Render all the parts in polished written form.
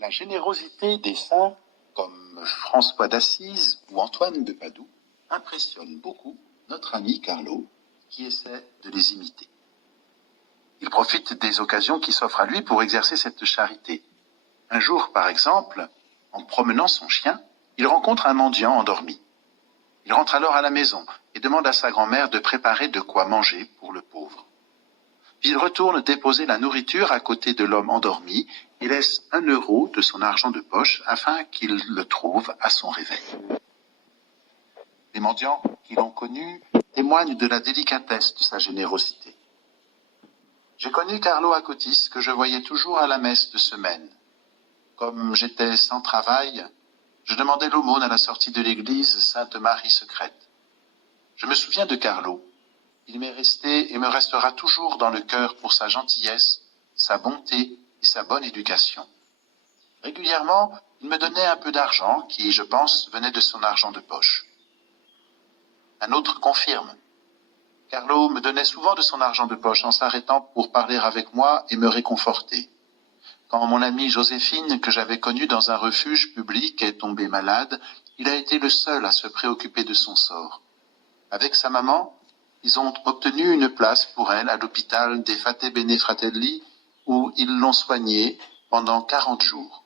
La générosité des saints, comme François d'Assise ou Antoine de Padoue, impressionne beaucoup notre ami Carlo, qui essaie de les imiter. Il profite des occasions qui s'offrent à lui pour exercer cette charité. Un jour, par exemple, en promenant son chien, il rencontre un mendiant endormi. Il rentre alors à la maison et demande à sa grand-mère de préparer de quoi manger pour le pauvre. Puis il retourne déposer la nourriture à côté de l'homme endormi et laisse 1 euro de son argent de poche afin qu'il le trouve à son réveil. Les mendiants qui l'ont connu témoignent de la délicatesse de sa générosité. J'ai connu Carlo Acutis que je voyais toujours à la messe de semaine. Comme j'étais sans travail, je demandais l'aumône à la sortie de l'église Sainte-Marie Secrète. Je me souviens de Carlo. Il m'est resté et me restera toujours dans le cœur pour sa gentillesse, sa bonté et sa bonne éducation. Régulièrement, il me donnait un peu d'argent qui, je pense, venait de son argent de poche. Un autre confirme. Carlo me donnait souvent de son argent de poche en s'arrêtant pour parler avec moi et me réconforter. Quand mon amie Joséphine, que j'avais connue dans un refuge public, est tombée malade, il a été le seul à se préoccuper de son sort. Avec sa maman, ils ont obtenu une place pour elle à l'hôpital des Fate Bene Fratelli, où ils l'ont soignée pendant 40 jours.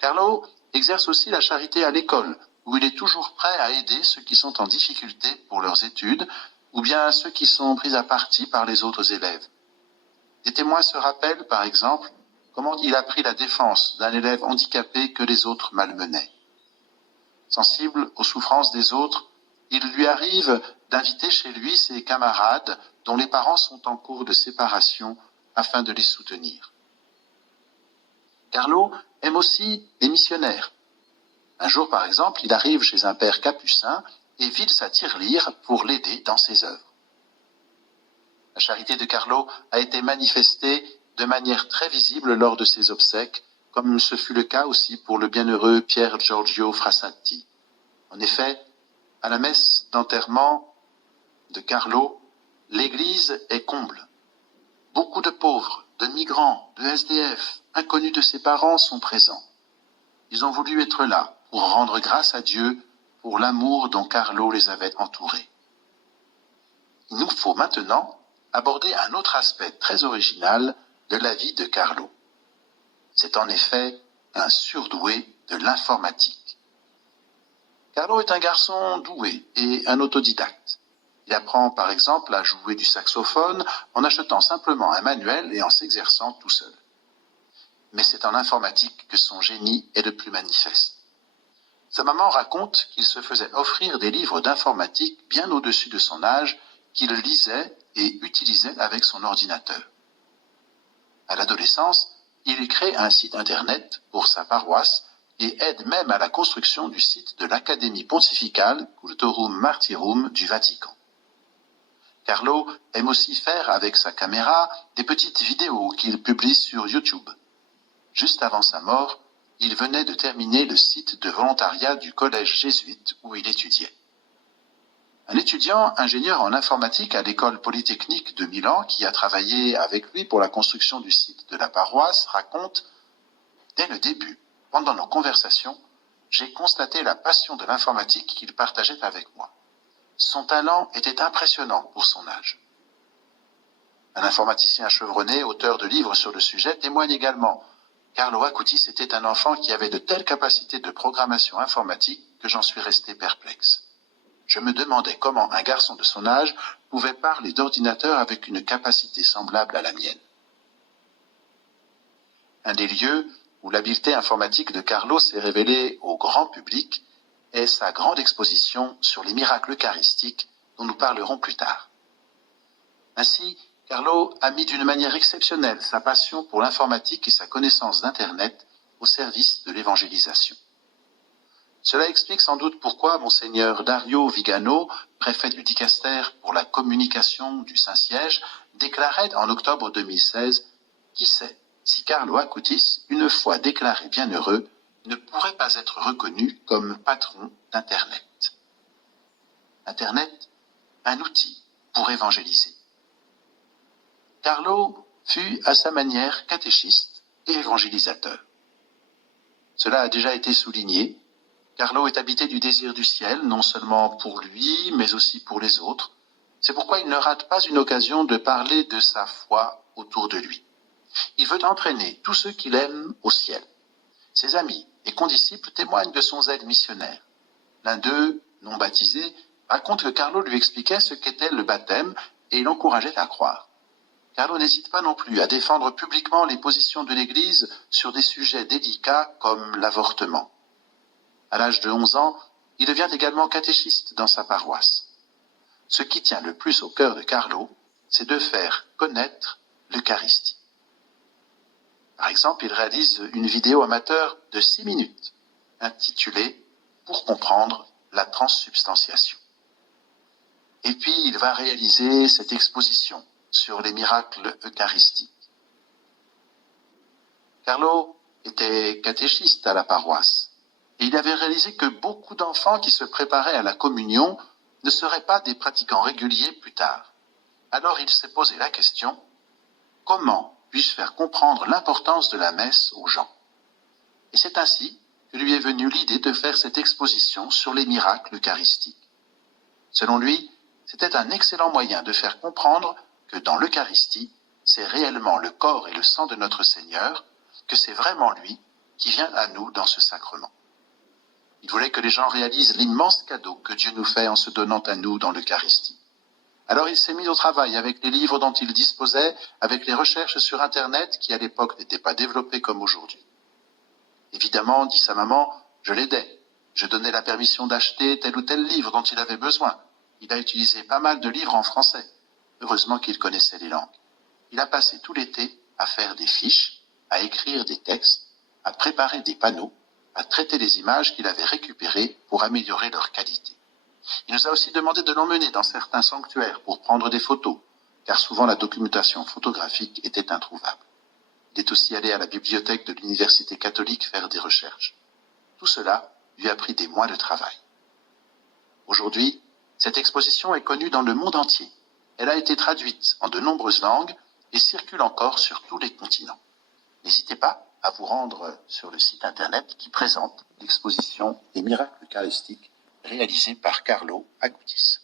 Carlo exerce aussi la charité à l'école, où il est toujours prêt à aider ceux qui sont en difficulté pour leurs études, ou bien ceux qui sont pris à partie par les autres élèves. Des témoins se rappellent, par exemple, comment il a pris la défense d'un élève handicapé que les autres malmenaient. Sensible aux souffrances des autres, il lui arrive d'inviter chez lui ses camarades dont les parents sont en cours de séparation afin de les soutenir. Carlo aime aussi les missionnaires. Un jour, par exemple, il arrive chez un père capucin et vide sa tirelire pour l'aider dans ses œuvres. La charité de Carlo a été manifestée de manière très visible lors de ses obsèques, comme ce fut le cas aussi pour le bienheureux Pier Giorgio Frassati. En effet, à la messe d'enterrement de Carlo, l'église est comble. Beaucoup de pauvres, de migrants, de SDF, inconnus de ses parents sont présents. Ils ont voulu être là pour rendre grâce à Dieu pour l'amour dont Carlo les avait entourés. Il nous faut maintenant aborder un autre aspect très original de la vie de Carlo. C'est en effet un surdoué de l'informatique. Carlo est un garçon doué et un autodidacte. Il apprend par exemple à jouer du saxophone en achetant simplement un manuel et en s'exerçant tout seul. Mais c'est en informatique que son génie est le plus manifeste. Sa maman raconte qu'il se faisait offrir des livres d'informatique bien au-dessus de son âge qu'il lisait et utilisait avec son ordinateur. À l'adolescence, il crée un site internet pour sa paroisse et aide même à la construction du site de l'Académie pontificale Cultorum Martyrum du Vatican. Carlo aime aussi faire avec sa caméra des petites vidéos qu'il publie sur YouTube. Juste avant sa mort, il venait de terminer le site de volontariat du collège jésuite où il étudiait. Un étudiant ingénieur en informatique à l'école polytechnique de Milan qui a travaillé avec lui pour la construction du site de la paroisse raconte « Dès le début, pendant nos conversations, j'ai constaté la passion de l'informatique qu'il partageait avec moi. Son talent était impressionnant pour son âge. » Un informaticien chevronné, auteur de livres sur le sujet, témoigne également « Carlo Acutis était un enfant qui avait de telles capacités de programmation informatique que j'en suis resté perplexe. Je me demandais comment un garçon de son âge pouvait parler d'ordinateur avec une capacité semblable à la mienne. » Un des lieux où l'habileté informatique de Carlo s'est révélée au grand public est sa grande exposition sur les miracles eucharistiques dont nous parlerons plus tard. Ainsi, Carlo a mis d'une manière exceptionnelle sa passion pour l'informatique et sa connaissance d'Internet au service de l'évangélisation. Cela explique sans doute pourquoi Monseigneur Dario Vigano, préfet du Dicaster pour la communication du Saint-Siège, déclarait en octobre 2016 « Qui sait si Carlo Acutis, une fois déclaré bienheureux, ne pourrait pas être reconnu comme patron d'Internet. » Internet, un outil pour évangéliser. Carlo fut à sa manière catéchiste et évangélisateur. Cela a déjà été souligné. Carlo est habité du désir du ciel, non seulement pour lui, mais aussi pour les autres. C'est pourquoi il ne rate pas une occasion de parler de sa foi autour de lui. Il veut entraîner tous ceux qu'il aime au ciel. Ses amis et condisciples témoignent de son zèle missionnaire. L'un d'eux, non baptisé, raconte que Carlo lui expliquait ce qu'était le baptême et l'encourageait à croire. Carlo n'hésite pas non plus à défendre publiquement les positions de l'Église sur des sujets délicats comme l'avortement. À l'âge de 11 ans, il devient également catéchiste dans sa paroisse. Ce qui tient le plus au cœur de Carlo, c'est de faire connaître l'Eucharistie. Par exemple, il réalise une vidéo amateur de 6 minutes, intitulée « Pour comprendre la transsubstantiation ». Et puis, il va réaliser cette exposition sur les miracles eucharistiques. Carlo était catéchiste à la paroisse, et il avait réalisé que beaucoup d'enfants qui se préparaient à la communion ne seraient pas des pratiquants réguliers plus tard. Alors il s'est posé la question, comment puis-je faire comprendre l'importance de la messe aux gens? Et c'est ainsi que lui est venue l'idée de faire cette exposition sur les miracles eucharistiques. Selon lui, c'était un excellent moyen de faire comprendre que dans l'Eucharistie, c'est réellement le corps et le sang de notre Seigneur, que c'est vraiment lui qui vient à nous dans ce sacrement. Il voulait que les gens réalisent l'immense cadeau que Dieu nous fait en se donnant à nous dans l'Eucharistie. Alors il s'est mis au travail avec les livres dont il disposait, avec les recherches sur Internet qui à l'époque n'étaient pas développées comme aujourd'hui. Évidemment, dit sa maman, je l'aidais. Je donnais la permission d'acheter tel ou tel livre dont il avait besoin. Il a utilisé pas mal de livres en français. Heureusement qu'il connaissait les langues. Il a passé tout l'été à faire des fiches, à écrire des textes, à préparer des panneaux, à traiter les images qu'il avait récupérées pour améliorer leur qualité. Il nous a aussi demandé de l'emmener dans certains sanctuaires pour prendre des photos, car souvent la documentation photographique était introuvable. Il est aussi allé à la bibliothèque de l'Université catholique faire des recherches. Tout cela lui a pris des mois de travail. Aujourd'hui, cette exposition est connue dans le monde entier. Elle a été traduite en de nombreuses langues et circule encore sur tous les continents. N'hésitez pas à vous rendre sur le site internet qui présente l'exposition des miracles eucharistiques réalisée par Carlo Acutis.